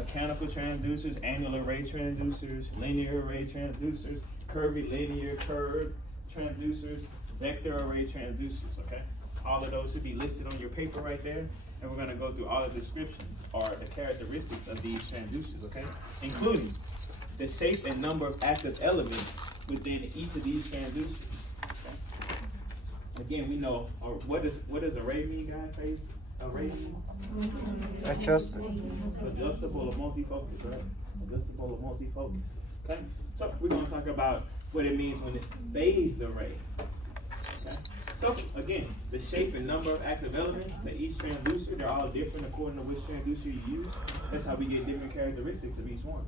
mechanical transducers, annular array transducers, linear array transducers, curvilinear curved transducers, vector array transducers, okay? All of those should be listed on your paper right there, and we're gonna go through all the descriptions or the characteristics of these transducers, okay? Including the shape and number of active elements within each of these transducers, okay? Again, we know, or what does array mean, guys? Array mean? Adjustable or multifocus, right? Adjustable or multifocus, okay? So we're gonna talk about what it means when it's phased array, okay? So again, the shape and number of active elements that each transducer, they're all different according to which transducer you use. That's how we get different characteristics of each one,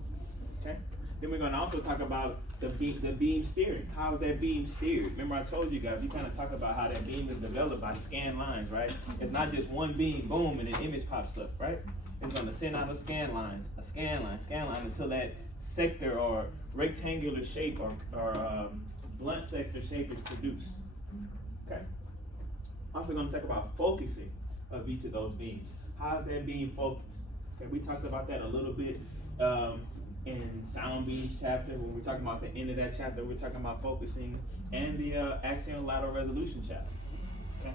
okay? Then we're going to also talk about the beam steering. How is that beam steered? Remember I told you guys, we kind of talk about how that beam is developed by scan lines, right? It's not just one beam, boom, and an image pops up, right? It's going to send out a scan line, until that sector or rectangular shape or blunt sector shape is produced, okay? Also going to talk about focusing of each of those beams. How is that beam focused? Okay, we talked about that a little bit in sound beams chapter. When we're talking about the end of that chapter, we're talking about focusing, and the axial lateral resolution chapter. Okay?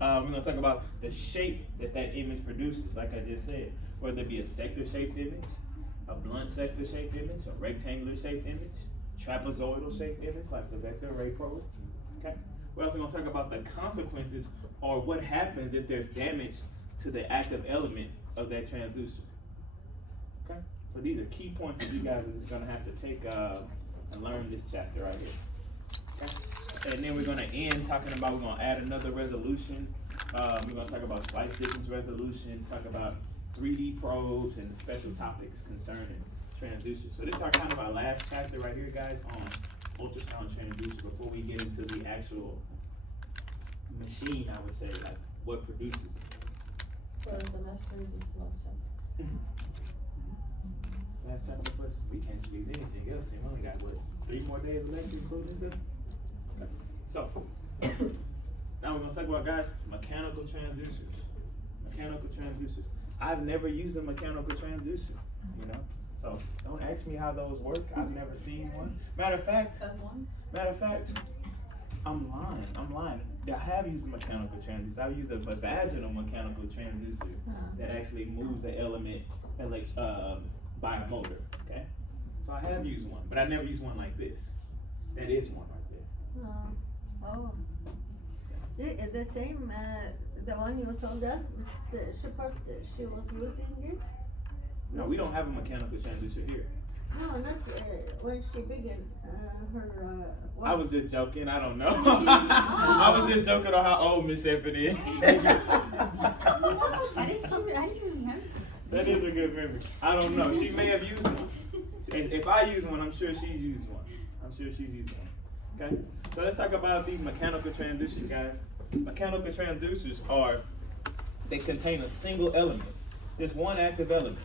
We're going to talk about the shape that image produces, like I just said, whether it be a sector shaped image, a blunt sector shaped image, a rectangular shaped image, trapezoidal shaped image, like the vector array probe. Okay? We're also going to talk about the consequences, or what happens if there's damage to the active element of that transducer. Okay? So these are key points that you guys are just going to have to take and learn this chapter right here. Okay? And then we're going to end talking about, we're going to add another resolution. We're going to talk about slice distance resolution, talk about 3D probes, and special topics concerning transducers. So this is our kind of our last chapter right here, guys, on ultrasound transducer before we get into the actual machine, I would say, like what produces it. For the semester is this last chapter. Last chapter first, we can't squeeze anything else in. We only got, what, 3 more days of lecture including this? Okay. So, now we're going to talk about, guys, mechanical transducers. Mechanical transducers. I've never used a mechanical transducer, you know? So, don't ask me how those work. I've never seen one. Matter of fact, I'm lying. I have used a mechanical transducer. I've used a vaginal mechanical transducer that actually moves the element by a motor, okay? So I have used one, but I never used one like this. That is one right there. The same, the one you told us, Miss Shepard, she was using it? No, we don't have a mechanical transducer here. No, not when she began her work. I was just joking, I don't know. I was just joking on how old Miss Shepard is. That is a good memory. I don't know. She may have used one. If I use one, I'm sure she's used one. Okay? So let's talk about these mechanical transducers, guys. Mechanical transducers they contain a single element. Just one active element.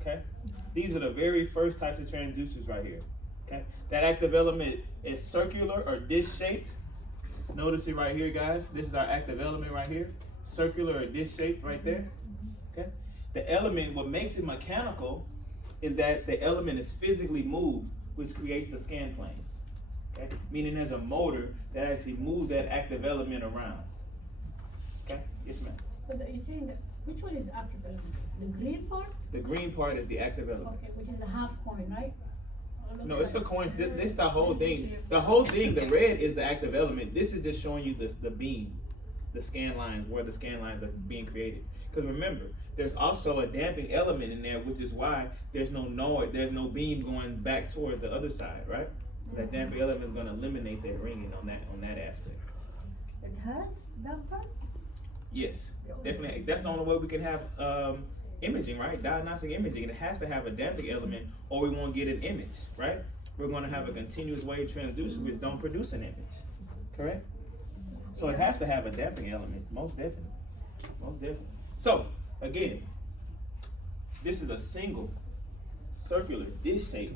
Okay? These are the very first types of transducers right here. Okay? That active element is circular or disc-shaped. Notice it right here, guys. This is our active element right here. Circular or disc-shaped right there. Okay? The element, what makes it mechanical is that the element is physically moved, which creates a scan plane. Okay? Meaning there's a motor that actually moves that active element around. Okay? Yes, ma'am. But you're saying that, which one is the active element? The green part? The green part is the active element. Okay, which is the half coin, right? No, it's a coin. This is the whole thing. The whole thing, the red is the active element. This is just showing you the beam, the scan lines, where the scan lines are being created. Because remember, there's also a damping element in there, which is why there's no beam going back toward the other side, right? That damping element is going to eliminate that ringing on that aspect. It has that part? Yes, definitely. That's the only way we can have imaging, right? Diagnostic imaging. It has to have a damping element, or we won't get an image, right? We're going to have a continuous wave transducer which don't produce an image, correct? So it has to have a damping element, most definitely. So, again, this is a single circular disc-shaped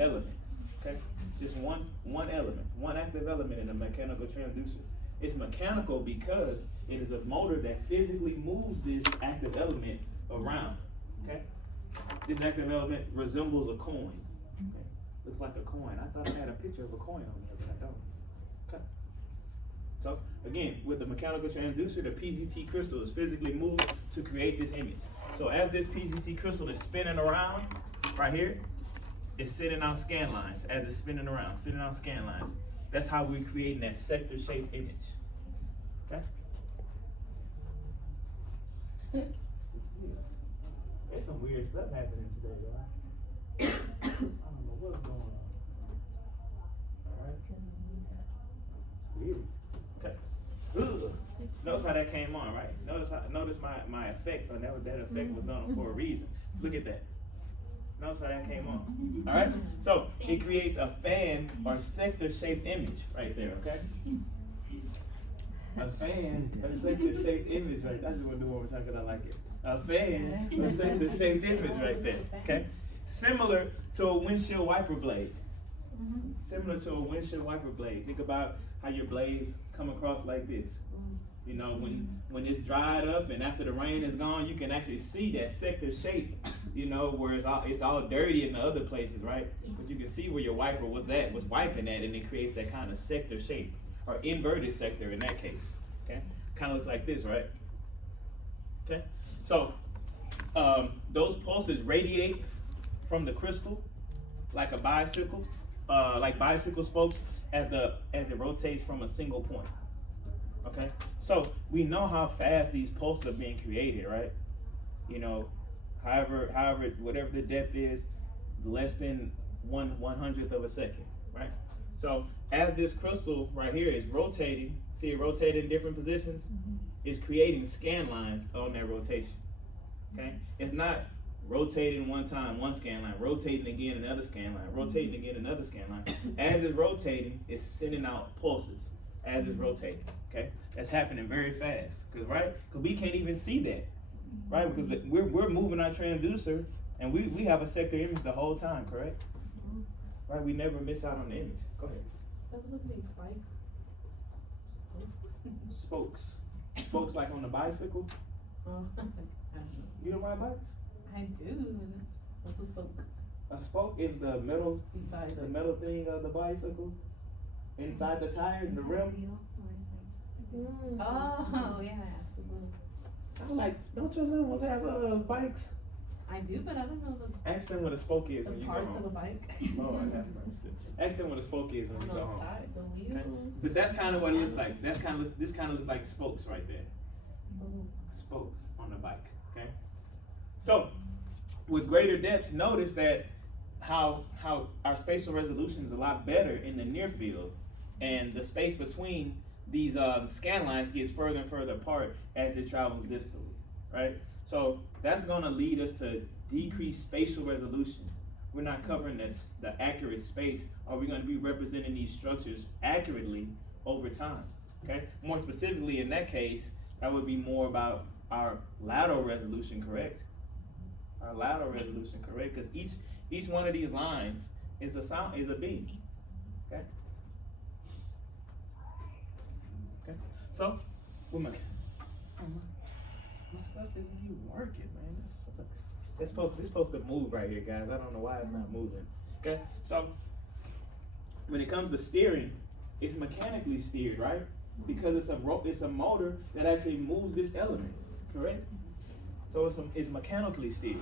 element, okay? Just one element, one active element in a mechanical transducer. It's mechanical because it is a motor that physically moves this active element around, okay? This active element resembles a coin. Okay? Looks like a coin. I thought I had a picture of a coin on there, but I don't. Okay. So again, with the mechanical transducer, the PZT crystal is physically moved to create this image. So as this PZT crystal is spinning around, right here, it's sending out scan lines as it's spinning around, sending out scan lines. That's how we're creating that sector-shaped image. Okay? There's some weird stuff happening today, y'all. I don't know what's going on. Alright. It's weird. Okay. Ugh. Notice how that came on, right? Notice my effect, or that effect was done for a reason. Look at that. Notice how that came on. Alright? So it creates a fan or sector-shaped image right there, okay? A fan, a sector-shaped image right there. I just want to do one more time because I like it. A fan, a sector-shaped image right there, okay? Similar to a windshield wiper blade. Similar to a windshield wiper blade. Think about how your blades come across like this. You know, when it's dried up and after the rain is gone, you can actually see that sector shape, you know, where it's all dirty in the other places, right? But you can see where your wiper was wiping at, and it creates that kind of sector shape, or inverted sector in that case, okay? Kind of looks like this, right? Okay, so those pulses radiate from the crystal like a bicycle, like bicycle spokes as it rotates from a single point. Okay, so we know how fast these pulses are being created, right? You know, however, whatever the depth is, less than 1/100th of a second, right? So as this crystal right here is rotating, see it rotating in different positions, it's creating scan lines on that rotation. Okay, it's not rotating one time, one scan line, rotating again another scan line, rotating again another scan line. As it's rotating, it's sending out pulses as it's rotating. Okay, that's happening very fast, because we can't even see that, right? Because we're moving our transducer, and we have a sector image the whole time, correct? Right, we never miss out on the image. Go ahead. That's supposed to be spike. Spokes like on a bicycle. I don't know. You don't ride bikes? I do. What's a spoke? A spoke is the metal thing of the bicycle inside the tire, the rim. Oh yeah. I'm like, don't your little ones have bikes? I do, but I don't know Ask them what a spoke is the when you go parts of home. the bike. Lord have mercy. Ask them what a spoke is when you go home. The Okay? wheels. But that's kind of what it looks like. This kind of looks like spokes right there. Spokes on the bike. Okay. So, with greater depths, notice that how our spatial resolution is a lot better in the near field, and the space between these scan lines gets further and further apart as it travels distantly, right? So that's going to lead us to decreased spatial resolution. We're not covering the accurate space, or we're going to be representing these structures accurately over time, okay? More specifically in that case, that would be more about our lateral resolution, correct? Our lateral resolution, correct? Because each one of these lines is a beam, okay? Okay, so my stuff isn't even working, man. This sucks. It's supposed to move right here, guys. I don't know why it's not moving. Okay, so when it comes to steering, it's mechanically steered, right? Because it's a motor that actually moves this element, correct? So it's mechanically steered.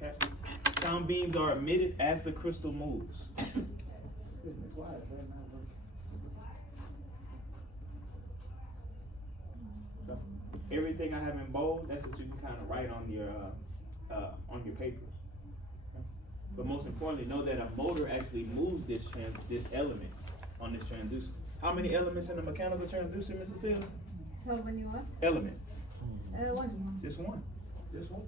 Okay, sound beams are emitted as the crystal moves. Goodness, why is that not working? So everything I have in bold, that's what you can kind of write on your paper. Okay? But most importantly, know that a motor actually moves this element on this transducer. How many elements in a mechanical transducer, Mrs. Silva? How many what? Elements. One. Just one. Just one.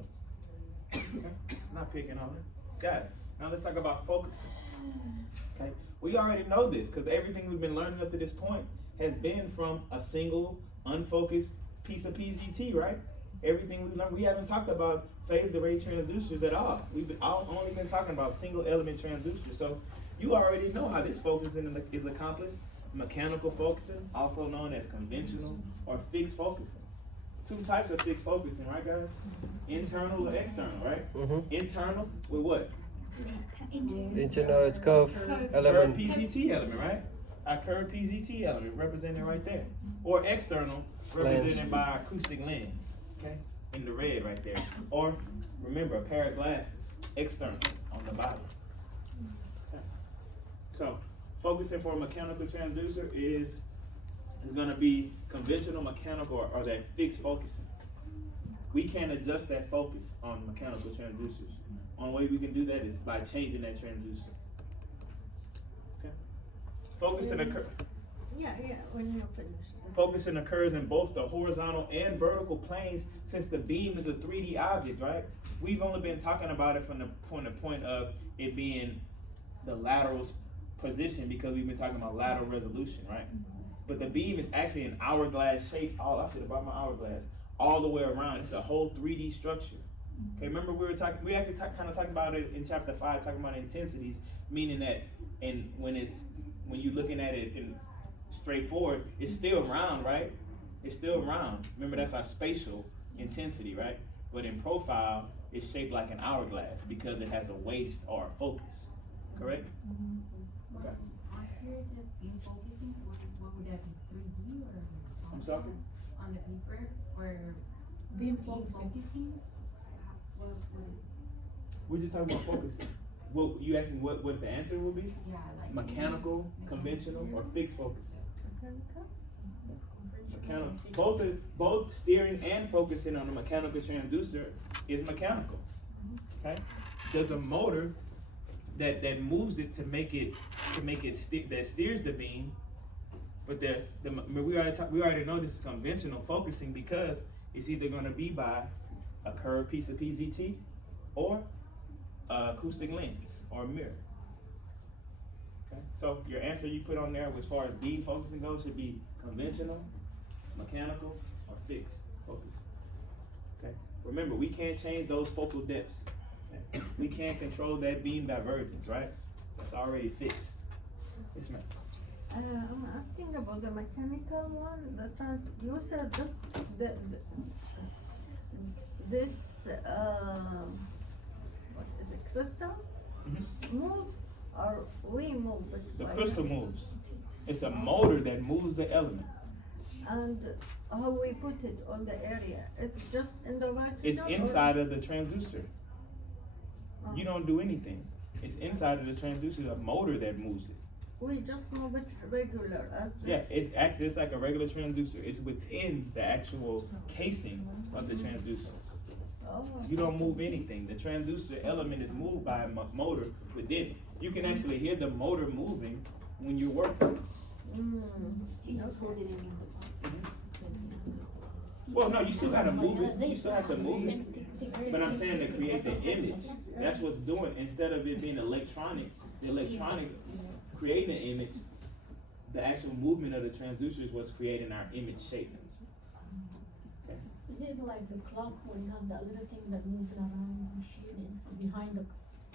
Okay? Not picking on it. Guys, now let's talk about focusing. Okay? We already know this because everything we've been learning up to this point has been from a single, unfocused piece of PZT, right? Everything we learned, we haven't talked about phased array transducers at all. We've only been talking about single element transducers. So you already know how this focusing is accomplished. Mechanical focusing, also known as conventional or fixed focusing. two types of fixed focusing, right, guys? Internal or external, right? Internal with what? Internal is curve Curved element. PZT element, right? Our curved PZT element represented right there. Or external, represented by our acoustic lens, okay? In the red right there. Or, remember, a pair of glasses, external on the bottom. Okay. So, focusing for a mechanical transducer is gonna be conventional mechanical or that fixed focusing. We can't adjust that focus on mechanical transducers. Only way we can do that is by changing that transducer. Okay. Focusing occurs. Yeah, when you finish. Focusing occurs in both the horizontal and vertical planes since the beam is a 3D object, right? We've only been talking about it from the point of it being the lateral position because we've been talking about lateral resolution, right? But the beam is actually an hourglass shape. Oh, I should have brought my hourglass. All the way around. It's a whole 3D structure. Okay, remember we actually kind of talked about it in chapter 5, talking about intensities, meaning that when you're looking at it in straightforward, it's still round, right? It's still round. Remember, that's our spatial intensity, right? But in profile, it's shaped like an hourglass because it has a waist or a focus. Correct? Okay. Here it says beam focusing. What would that be? 3D or? I'm sorry? On the paper or Beam beam focusing? What is? We're just talking about focusing. Well, you asking what the answer will be? Yeah, like Mechanical, conventional, or fixed focusing? Mechanical? Mechanical. Both steering and focusing on a mechanical transducer is mechanical. Okay. There's a motor that moves it to make it that steers the beam. But we already know this is conventional focusing because it's either going to be by a curved piece of PZT or acoustic lens or a mirror. Okay. So your answer you put on there as far as beam focusing goes should be conventional, mechanical, or fixed focus. Okay. Remember, we can't change those focal depths. Okay? We can't control that beam divergence, right? That's already fixed. Yes, ma'am. I'm asking about the mechanical one, the transducer, just this, what is it, crystal? Move or we move it? The like- crystal moves. It's a motor that moves the element. And how we put it on the area, it's just in the vertical? It's or- inside of the transducer. Oh. You don't do anything. It's inside of the transducer, a motor that moves it. We just move it regular as this? Yeah, it's like a regular transducer. It's within the actual casing of the transducer. Oh. You don't move anything. The transducer element is moved by a motor within it. You can actually hear the motor moving when you're working. She just hold it in one spot. Well, no, you still gotta move it. You still have to move it. But I'm saying to create the image. That's what's doing. Instead of it being electronic, the electronic creating the image, the actual movement of the transducer is what's creating our image shape. Okay. Is it like the clock when it has that little thing that moves around the machine is behind the?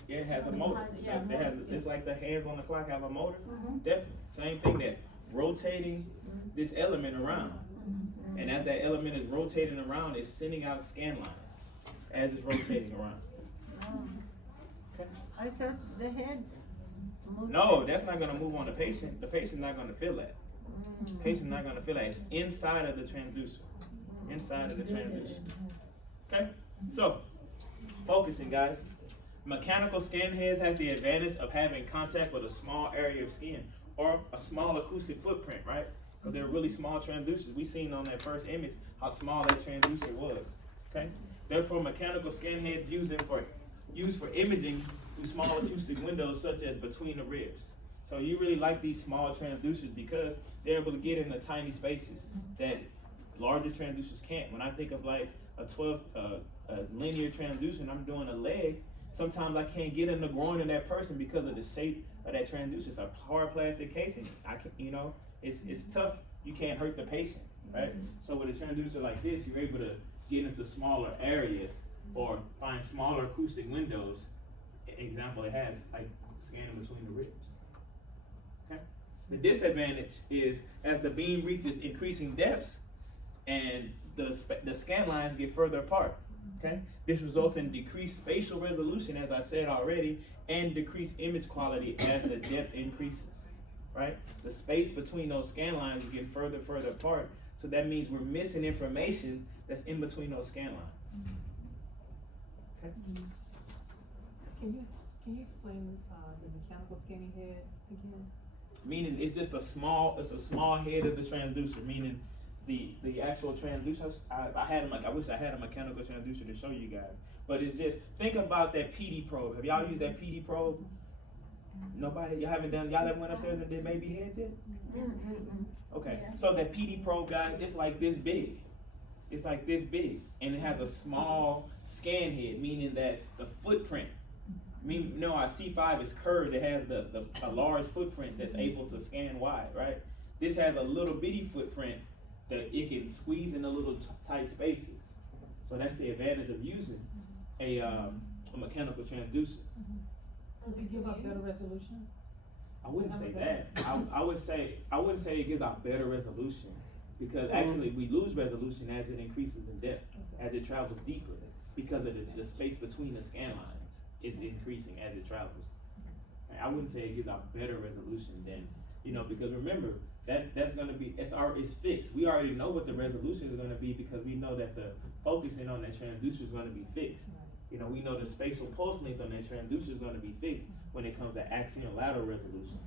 Yeah, it has a motor. Yeah, Like, they have, motor, it's like the hands on the clock have a motor. Mhm. Definitely. Same thing that's rotating this element around. And as that element is rotating around, it's sending out scan lines as it's rotating around. Oh. Okay. I thought the head moved. No, that's not gonna move on the patient. The patient's not gonna feel that. Mm. Patient's not gonna feel that. It's inside of the transducer. Inside of the transducer. Okay? So, focusing, guys. Mechanical scan heads have the advantage of having contact with a small area of skin or a small acoustic footprint, right? Because they're really small transducers. We seen on that first image how small that transducer was. Okay? Therefore, mechanical scan heads used for imaging through small acoustic windows such as between the ribs. So you really like these small transducers because they're able to get into tiny spaces that larger transducers can't. When I think of like a linear transducer and I'm doing a leg, sometimes I can't get in the groin of that person because of the shape of that transducer. It's a hard plastic casing. It's tough. You can't hurt the patient, right? So with a transducer like this, you're able to get into smaller areas or find smaller acoustic windows. Example, it has like scanning between the ribs. Okay. The disadvantage is as the beam reaches increasing depths and the scan lines get further apart. Okay, this results in decreased spatial resolution, as I said already, and decreased image quality as the depth increases. Right, the space between those scan lines is getting further apart. So that means we're missing information that's in between those scan lines. Okay. Can you explain the mechanical scanning head again? Meaning it's just a small head of the transducer, meaning the actual transducer. I wish I had a mechanical transducer to show you guys. But it's just, think about that PD probe. Have y'all used that PD probe? Nobody? Y'all ever went upstairs and did baby heads yet? Okay, Yeah. so that PD probe, guy, it's like this big. It's like this big, and it has a small scan head, meaning that the footprint, our C5 is curved, it has a large footprint that's able to scan wide, right? This has a little bitty footprint that it can squeeze in the little tight spaces. So that's the advantage of using a mechanical transducer. Does it give out better resolution? I wouldn't say that. I wouldn't say it gives out better resolution, because actually we lose resolution as it increases in depth, as it travels deeper, because of the space between the scan lines is increasing as it travels. And I wouldn't say it gives out better resolution than, because remember that's gonna be it's fixed. We already know what the resolution is gonna be, because we know that the focusing on that transducer is gonna be fixed. We know the spatial pulse length on that transducer is gonna be fixed when it comes to axial and lateral resolution.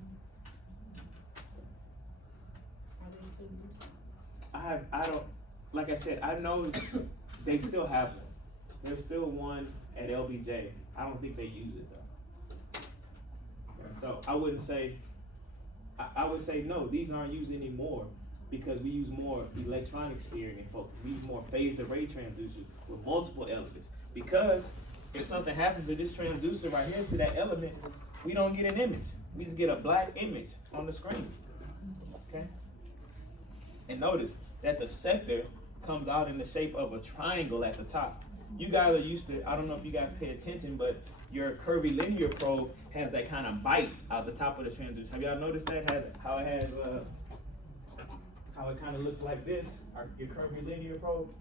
I don't, like I said, I know they still have one. There's still one at LBJ. I don't think they use it though. So I wouldn't say, I would say no, these aren't used anymore, because we use more electronic steering and focus. We use more phased array transducers with multiple elements. Because if something happens to this transducer right here, to that element, we don't get an image. We just get a black image on the screen. Okay? And notice that the sector comes out in the shape of a triangle at the top. You guys are used to, I don't know if you guys pay attention, but your curvilinear probe has that kind of bite out the top of the transducer. Have y'all noticed that? How it kind of looks like this, your curvilinear probe?